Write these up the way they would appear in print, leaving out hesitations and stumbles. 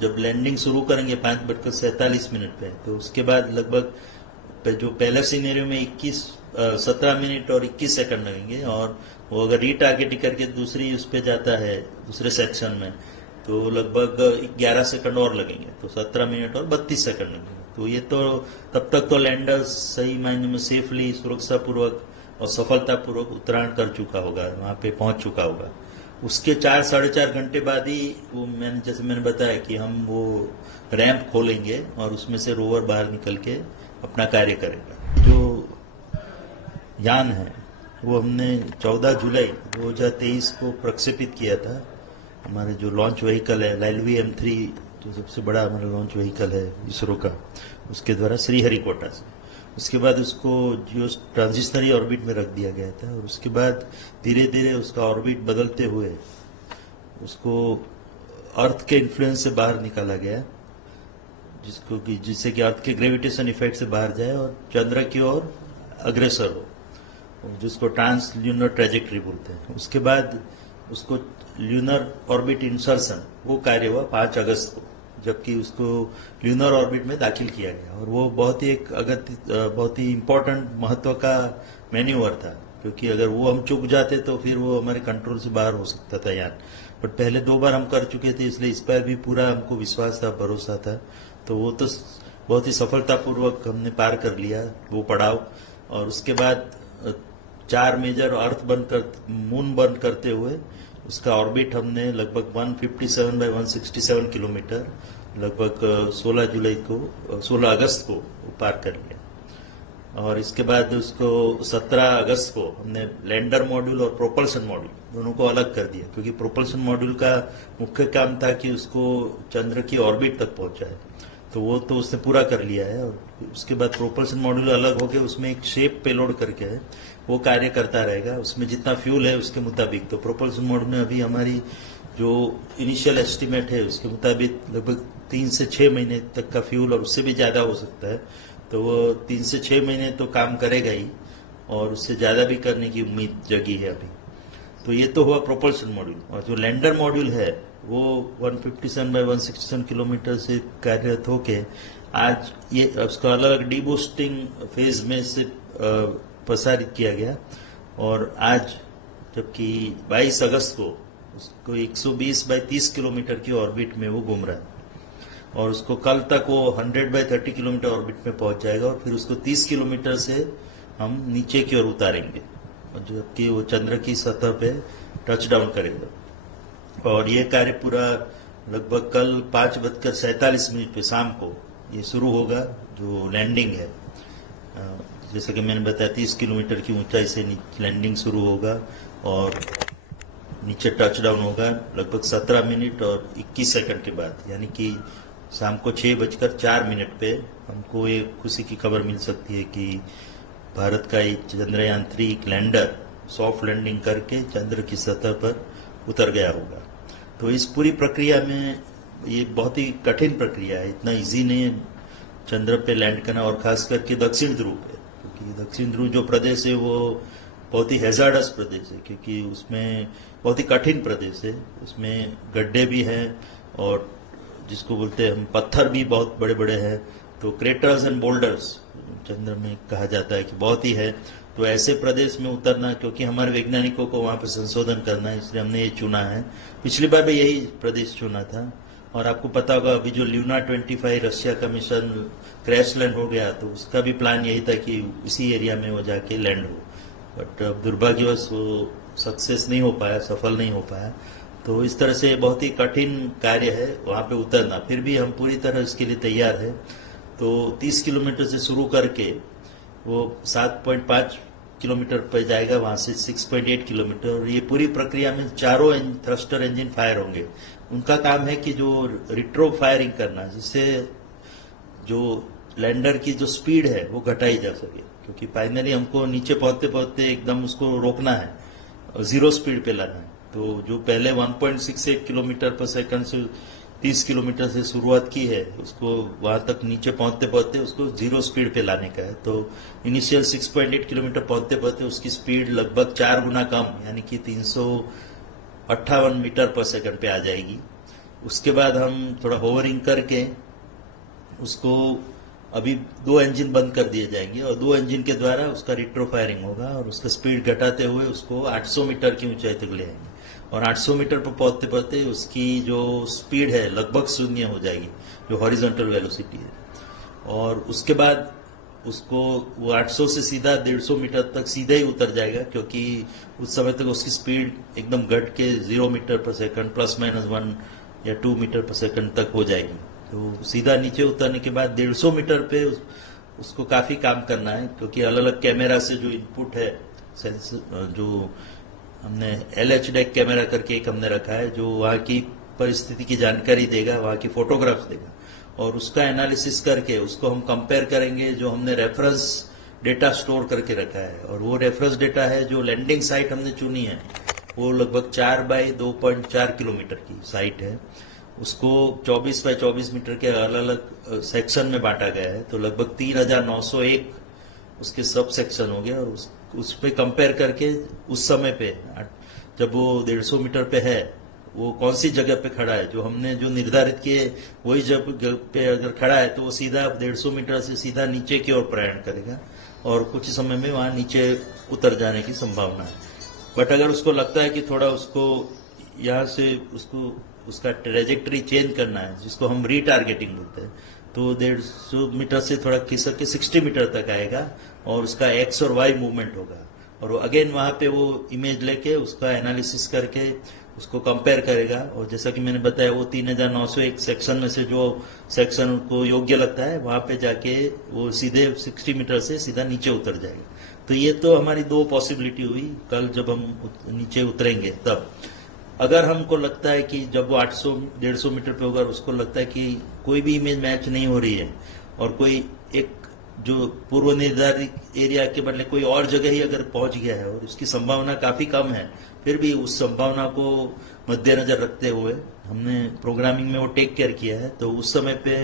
जब लैंडिंग शुरू करेंगे 5:47 पे, तो उसके बाद लगभग जो पहला सिनेरियो में 17 मिनट और 21 सेकंड लगेंगे, और वो अगर रीटारगेटिंग करके दूसरी उस पे जाता है दूसरे सेक्शन में, तो लगभग 11 सेकंड और लगेंगे, तो 17 मिनट और 32 सेकंड लगेंगे। तो ये तो तब तक तो लैंडर सही मायने में सेफली, सुरक्षापूर्वक और सफलतापूर्वक उत्तरायण कर चुका होगा, वहां पे पहुंच चुका होगा। उसके 4-4.5 घंटे बाद ही वो जैसे मैंने बताया कि हम वो रैंप खोलेंगे और उसमें से रोवर बाहर निकल के अपना कार्य करेगा। जो यान है वो हमने 14 जुलाई 2023 को प्रक्षेपित किया था। हमारे जो लॉन्च व्हीकल है LV-M3, जो सबसे बड़ा हमारा लॉन्च व्हीकल है इसरो का, उसके द्वारा श्रीहरिकोटा से। उसके बाद उसको जियो ट्रांजिशनरी ऑर्बिट में रख दिया गया था, और उसके बाद धीरे धीरे उसका ऑर्बिट बदलते हुए उसको अर्थ के इन्फ्लुएंस से बाहर निकाला गया, जिससे कि अर्थ के ग्रेविटेशन इफेक्ट से बाहर जाए और चंद्र की ओर अग्रसर हो, जिसको ट्रांस ल्यूनर ट्रेजेक्ट्री बोलते हैं। उसके बाद उसको ल्यूनर ऑर्बिट इंसर्शन वो कार्य हुआ 5 अगस्त को, जबकि उसको ल्यूनर ऑर्बिट में दाखिल किया गया, और वो बहुत ही इम्पोर्टेंट महत्व का मैन्यूवर था, क्योंकि अगर वो हम चूक जाते तो फिर वो हमारे कंट्रोल से बाहर हो सकता था यान। बट पहले 2 बार हम कर चुके थे, इसलिए इस पर भी पूरा हमको विश्वास था, भरोसा था। तो वो तो बहुत ही सफलतापूर्वक हमने पार कर लिया वो पड़ाव। और उसके बाद 4 मेजर अर्थ मून बंद करते हुए उसका ऑर्बिट हमने लगभग 157 बाय 167 किलोमीटर लगभग 16 अगस्त को पार कर लिया। और इसके बाद उसको 17 अगस्त को हमने लैंडर मॉड्यूल और प्रोपल्शन मॉड्यूल दोनों को अलग कर दिया, क्योंकि प्रोपल्शन मॉड्यूल का मुख्य काम था कि उसको चंद्र की ऑर्बिट तक पहुंचाए, तो वो तो उसने पूरा कर लिया है। और उसके बाद प्रोपल्शन मॉड्यूल अलग होकर उसमें एक शेप पेलोड करके है, वो कार्य करता रहेगा, उसमें जितना फ्यूल है उसके मुताबिक। तो प्रोपल्शन मॉड्यूल में अभी हमारी जो इनिशियल एस्टिमेट है उसके मुताबिक लगभग 3 से 6 महीने तक का फ्यूल, और उससे भी ज्यादा हो सकता है, तो वो 3 से 6 महीने तो काम करेगा ही, और उससे ज्यादा भी करने की उम्मीद जगी है अभी। तो ये तो हुआ प्रोपल्शन मॉड्यूल। और जो लैंडर मॉड्यूल है वो 157 बाय 167 किलोमीटर से कार्यरत होके आज ये उसका अलग अलग डीबूस्टिंग फेज में से प्रसारित किया गया, और आज जबकि 22 अगस्त को उसको 120 बाय 30 किलोमीटर की ऑर्बिट में वो घूम रहा है, और उसको कल तक वो 100 बाय 30 किलोमीटर ऑर्बिट में पहुंच जाएगा, और फिर उसको 30 किलोमीटर से हम नीचे की ओर उतारेंगे, जबकि वो चंद्र की सतह पे टच डाउन करेगा। और ये कार्य पूरा लगभग कल 5:47 पे शाम को ये शुरू होगा। जो लैंडिंग है, जैसा कि मैंने बताया 30 किलोमीटर की ऊंचाई से लैंडिंग शुरू होगा, और नीचे टच डाउन होगा लगभग 17 मिनट और 21 सेकंड के बाद, यानी कि शाम को 6:04 पे हमको ये खुशी की खबर मिल सकती है कि भारत का एक चंद्रयान-3 लैंडर सॉफ्ट लैंडिंग करके चंद्र की सतह पर उतर गया होगा। तो इस पूरी प्रक्रिया में ये बहुत ही कठिन प्रक्रिया है, इतना इजी नहीं है चंद्र पे लैंड करना, और खास करके दक्षिण ध्रुव पे, क्योंकि दक्षिण ध्रुव जो प्रदेश है वो बहुत ही हैजार्डस प्रदेश है, क्योंकि उसमें बहुत ही कठिन प्रदेश है, उसमें गड्ढे भी हैं और जिसको बोलते हैं हम पत्थर भी बहुत बड़े बड़े हैं। तो क्रेटर्स एंड बोल्डर्स चंद्र में कहा जाता है कि बहुत ही है। तो ऐसे प्रदेश में उतरना, क्योंकि हमारे वैज्ञानिकों को वहां पर संशोधन करना है, इसलिए हमने ये चुना है। पिछली बार भी यही प्रदेश चुना था। और आपको पता होगा अभी जो ल्यूना 25 रशिया का मिशन क्रैश लैंड हो गया, तो उसका भी प्लान यही था कि इसी एरिया में वो जाके लैंड हो, बट दुर्भाग्यवश वो सक्सेस नहीं हो पाया, सफल नहीं हो पाया। तो इस तरह से बहुत ही कठिन कार्य है वहां पे उतरना, फिर भी हम पूरी तरह इसके लिए तैयार है। तो 30 किलोमीटर से शुरू करके वो 7.5 किलोमीटर पर जाएगा, वहां से 6.8 किलोमीटर। और ये पूरी प्रक्रिया में चारों थ्रस्टर इंजन फायर होंगे। उनका काम है कि जो रिट्रो फायरिंग करना, जिससे जो लैंडर की जो स्पीड है वो घटाई जा सके, क्योंकि फाइनली हमको नीचे पहुंचते पहुंचते एकदम उसको रोकना है, 0 स्पीड पे लाना है। तो जो पहले 1.68 किलोमीटर पर सेकंड से 30 किलोमीटर से शुरुआत की है, उसको वहां तक नीचे पहुंचते पहुंचते उसको 0 स्पीड पे लाने का है। तो इनिशियल 6.8 किलोमीटर पहुंचते पहुंचते उसकी स्पीड लगभग 4 गुना कम, यानी कि 358 मीटर पर सेकंड पे आ जाएगी। उसके बाद हम थोड़ा होवरिंग करके उसको अभी 2 इंजन बंद कर दिए जाएंगे और 2 इंजन के द्वारा उसका रिट्रो फायरिंग होगा और उसका स्पीड घटाते हुए उसको 800 मीटर की ऊंचाई तक ले आएंगे और 800 मीटर पर पहुंचते पहुंचते उसकी जो स्पीड है लगभग शून्य हो जाएगी, जो हॉरिजॉन्टल वेलोसिटी है। और उसके बाद उसको वो 800 से सीधा 150 मीटर तक सीधा ही उतर जाएगा, क्योंकि उस समय तक उसकी स्पीड एकदम घट के 0 मीटर पर सेकंड +-1 या 2 मीटर पर सेकंड तक हो जाएगी। तो सीधा नीचे उतरने के बाद 150 मीटर पे उसको काफी काम करना है, क्योंकि अलग अलग कैमरा से जो इनपुट है सेंसर, जो हमने LH डेक कैमरा करके एक हमने रखा है, जो वहाँ की परिस्थिति की जानकारी देगा, वहाँ की फोटोग्राफ्स देगा और उसका एनालिसिस करके उसको हम कंपेयर करेंगे जो हमने रेफरेंस डेटा स्टोर करके रखा है। और वो रेफरेंस डेटा है जो लैंडिंग साइट हमने चुनी है, वो लगभग 4 बाई 2.4 किलोमीटर की साइट है। उसको 24 बाई 24 मीटर के अलग अलग सेक्शन में बांटा गया है, तो लगभग 3901 उसके सब सेक्शन हो गए और उस पे कंपेयर करके उस समय पे जब वो 150 मीटर पे है वो कौन सी जगह पे खड़ा है, जो हमने जो निर्धारित किए वही जगह पे अगर खड़ा है तो वो सीधा 150 मीटर से सीधा नीचे की ओर प्रयाण करेगा और कुछ समय में वहां नीचे उतर जाने की संभावना है। बट अगर उसको लगता है कि थोड़ा उसको यहाँ से उसका ट्रेजेक्टरी चेंज करना है, जिसको हम रीटारगेटिंग बोलते हैं, तो 150 मीटर से थोड़ा खिसक के 60 मीटर तक आएगा और उसका एक्स और वाई मूवमेंट होगा और अगेन वहां पे वो इमेज लेके उसका एनालिसिस करके उसको कंपेयर करेगा। और जैसा कि मैंने बताया वो 3901 सेक्शन में से जो सेक्शन को योग्य लगता है वहां पे जाके वो सीधे 60 मीटर से सीधा नीचे उतर जाएगा। तो ये तो हमारी 2 पॉसिबिलिटी हुई कल जब हम नीचे उतरेंगे। तब अगर हमको लगता है कि जब वो 800-150 मीटर पे होगा, उसको लगता है कि कोई भी इमेज मैच नहीं हो रही है और कोई एक जो पूर्व निर्धारित एरिया के बदले कोई और जगह ही अगर पहुंच गया है और उसकी संभावना काफी कम है, फिर भी उस संभावना को मद्देनजर रखते हुए हमने प्रोग्रामिंग में वो टेक केयर किया है। तो उस समय पे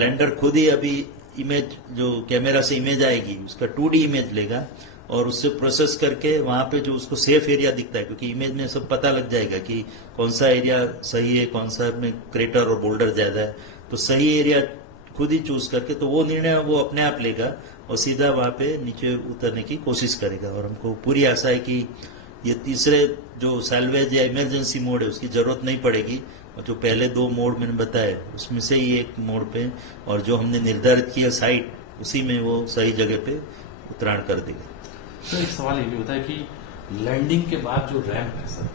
लैंडर खुद ही अभी इमेज जो कैमरा से इमेज आएगी उसका 2D इमेज लेगा और उससे प्रोसेस करके वहां पे जो उसको सेफ एरिया दिखता है, क्योंकि इमेज में सब पता लग जाएगा कि कौन सा एरिया सही है, कौन सा में क्रेटर और बोल्डर ज्यादा है, तो सही एरिया खुद ही चूज करके तो वो निर्णय वो अपने आप लेगा और सीधा वहां पे नीचे उतरने की कोशिश करेगा। और हमको पूरी आशा है कि ये तीसरे जो सैल्वेज या इमरजेंसी मोड है उसकी जरूरत नहीं पड़ेगी और जो पहले 2 मोड मैंने बताए उसमें से ही एक मोड पे और जो हमने निर्धारित किया साइट उसी में वो सही जगह पे उतराण कर देगा। सर एक सवाल ये भी होता है कि लैंडिंग के बाद जो रैंप है सर,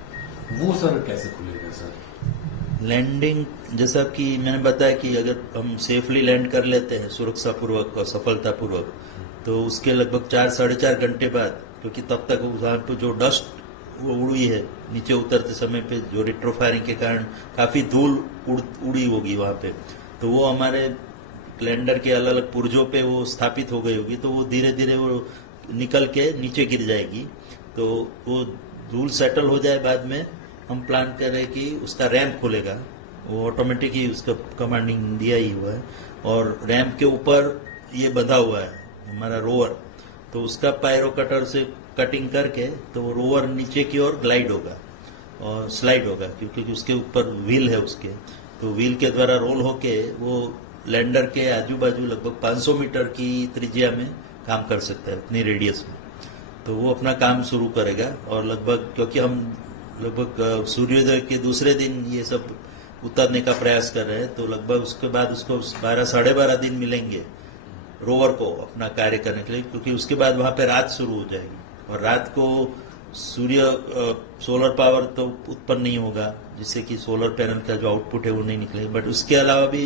वो सर कैसे खुलेगा सर? लैंडिंग जैसा कि मैंने बताया कि अगर हम सेफली लैंड कर लेते हैं सुरक्षा पूर्वक और सफलता पूर्वक, तो उसके लगभग 4-4.5 घंटे बाद, क्योंकि तब तक वहां पर जो डस्ट वो उड़ी है नीचे उतरते समय पे जो रिट्रो फायरिंग के कारण काफी धूल उड़ी होगी वहां पे, तो वो हमारे लैंडर के अलग अलग पुर्जों पे वो स्थापित हो गई होगी, तो वो धीरे धीरे वो निकल के नीचे गिर जाएगी। तो वो धूल सेटल हो जाए बाद में हम प्लान कर रहे हैं कि उसका रैंप खुलेगा, वो ऑटोमेटिक ही उसका कमांडिंग दिया ही हुआ है और रैंप के ऊपर ये बंधा हुआ है हमारा रोवर, तो उसका पायरो कटर से कटिंग करके तो वो रोवर नीचे की ओर ग्लाइड होगा और स्लाइड होगा, क्योंकि उसके ऊपर व्हील है उसके, तो व्हील के द्वारा रोल होके वो लैंडर के आजू बाजू लगभग 500 मीटर की त्रिज्या में काम कर सकता है अपनी रेडियस में। तो वो अपना काम शुरू करेगा और लगभग, क्योंकि हम लगभग सूर्योदय के दूसरे दिन ये सब उतरने का प्रयास कर रहे हैं, तो लगभग उसके बाद उसको 12-12.5 दिन मिलेंगे रोवर को अपना कार्य करने के लिए, क्योंकि उसके बाद वहां पे रात शुरू हो जाएगी और रात को सूर्य सोलर पावर तो उत्पन्न नहीं होगा, जिससे कि सोलर पैनल का जो आउटपुट है वो नहीं निकलेगा। बट उसके अलावा भी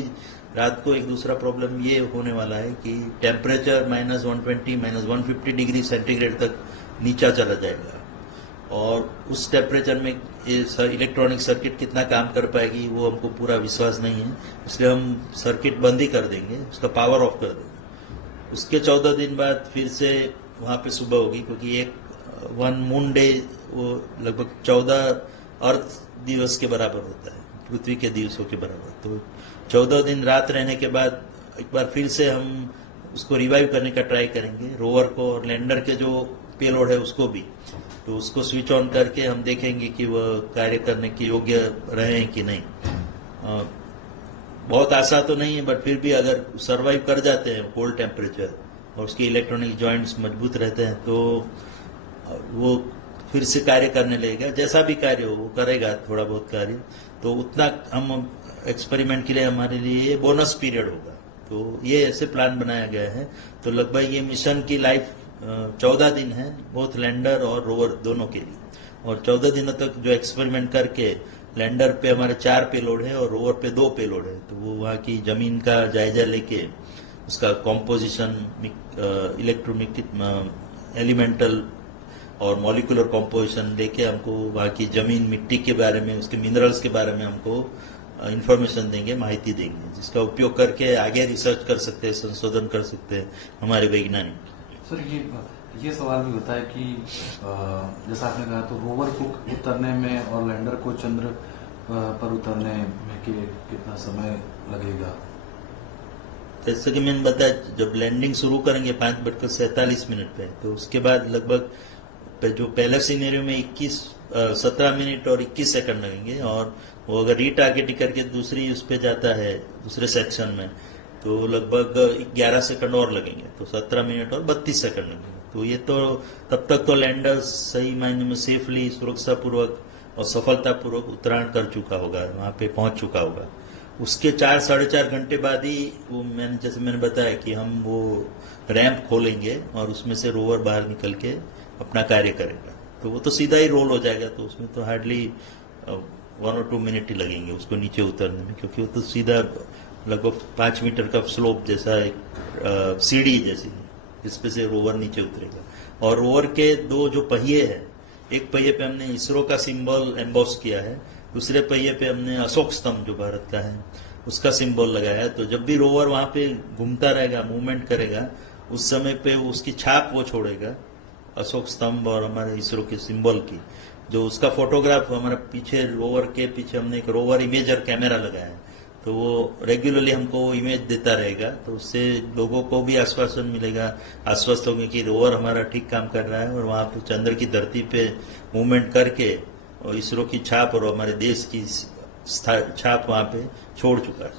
रात को एक दूसरा प्रॉब्लम ये होने वाला है कि टेम्परेचर -120 -150 डिग्री सेंटीग्रेड तक नीचा चला जाएगा और उस टेम्परेचर में इलेक्ट्रॉनिक सर्किट कितना काम कर पाएगी वो हमको पूरा विश्वास नहीं है, इसलिए हम सर्किट बंद ही कर देंगे, उसका पावर ऑफ कर देंगे। उसके 14 दिन बाद फिर से वहां पे सुबह होगी, क्योंकि एक 1 मून डे वो लगभग 14 अर्थ दिवस के बराबर होता है, पृथ्वी के दिवसों के बराबर। तो 14 दिन रात रहने के बाद एक बार फिर से हम उसको रिवाइव करने का ट्राई करेंगे रोवर को, और लैंडर के जो पेलोड है उसको भी, तो उसको स्विच ऑन करके हम देखेंगे कि वह कार्य करने के योग्य रहे कि नहीं। बहुत आशा तो नहीं है, बट फिर भी अगर सरवाइव कर जाते हैं कोल्ड टेम्परेचर और उसके इलेक्ट्रॉनिक जॉइंट्स मजबूत रहते हैं तो वो फिर से कार्य करने लगेगा। जैसा भी कार्य हो वो करेगा, थोड़ा बहुत कार्य, तो उतना हम एक्सपेरिमेंट के लिए हमारे लिए बोनस पीरियड होगा। तो ये ऐसे प्लान बनाया गया है। तो लगभग ये मिशन की लाइफ 14 दिन है, बोथ लैंडर और रोवर दोनों के लिए। और 14 दिनों तक जो एक्सपेरिमेंट करके लैंडर पे हमारे 4 पेलोड है और रोवर पे 2 पेलोड है, तो वो वहाँ की जमीन का जायजा लेके उसका कॉम्पोजिशन, इलेक्ट्रोमिक एलिमेंटल और मॉलिकुलर कॉम्पोजिशन लेके हमको वहाँ की जमीन, मिट्टी के बारे में, उसके मिनरल्स के बारे में हमको इंफॉर्मेशन देंगे, माहिती देंगे, जिसका उपयोग करके आगे रिसर्च कर सकते हैं, संशोधन कर सकते हैं हमारे वैज्ञानिक। सर ये सवाल भी होता है कि जैसा आपने कहा, तो रोवर को उतरने में और लैंडर को चंद्र पर उतरने में कितना समय लगेगा? जैसे कि मैंने बताया, जब लैंडिंग शुरू करेंगे 5:47 पे, तो उसके बाद लगभग जो पहले सीनेरियो में 17 मिनट और 21 सेकंड लगेंगे, और वो अगर रीटारगेटिंग करके दूसरी उस पे जाता है, दूसरे सेक्शन में, तो लगभग 11 सेकंड और लगेंगे, तो 17 मिनट और 32 सेकंड लगेंगे। तो ये तो तब तक तो लैंडर सही मायने में सेफली, सुरक्षापूर्वक और सफलतापूर्वक उत्तरायण कर चुका होगा, वहां पे पहुंच चुका होगा। उसके 4-4.5 घंटे बाद ही वो जैसे मैंने बताया कि हम वो रैंप खोलेंगे और उसमें से रोवर बाहर निकल के अपना कार्य करेगा। तो वो तो सीधा ही रोल हो जाएगा, तो उसमें तो हार्डली 1 और 2 मिनट ही लगेंगे उसको नीचे उतरने में, क्योंकि वो तो सीधा लगभग 5 मीटर का स्लोप जैसा एक सीढ़ी जैसी, जिसपे से रोवर नीचे उतरेगा। और रोवर के 2 जो पहिए हैं, एक पहिए पे हमने इसरो का सिंबल एम्बॉस किया है, दूसरे पहिए पे हमने अशोक स्तंभ जो भारत का है उसका सिंबल लगाया है। तो जब भी रोवर वहां पे घूमता रहेगा, मूवमेंट करेगा, उस समय पे उसकी छाप वो छोड़ेगा, अशोक स्तंभ और हमारे इसरो के सिंबल की। जो उसका फोटोग्राफ हमारे पीछे, रोवर के पीछे हमने एक रोवर इमेजर कैमरा लगाया है, तो वो रेगुलरली हमको इमेज देता रहेगा। तो उससे लोगों को भी आश्वासन मिलेगा, आश्वस्त होंगे कि रोवर हमारा ठीक काम कर रहा है और वहां पे चंद्र की धरती पे मूवमेंट करके और इसरो की छाप और हमारे देश की छाप वहां पे छोड़ चुका है।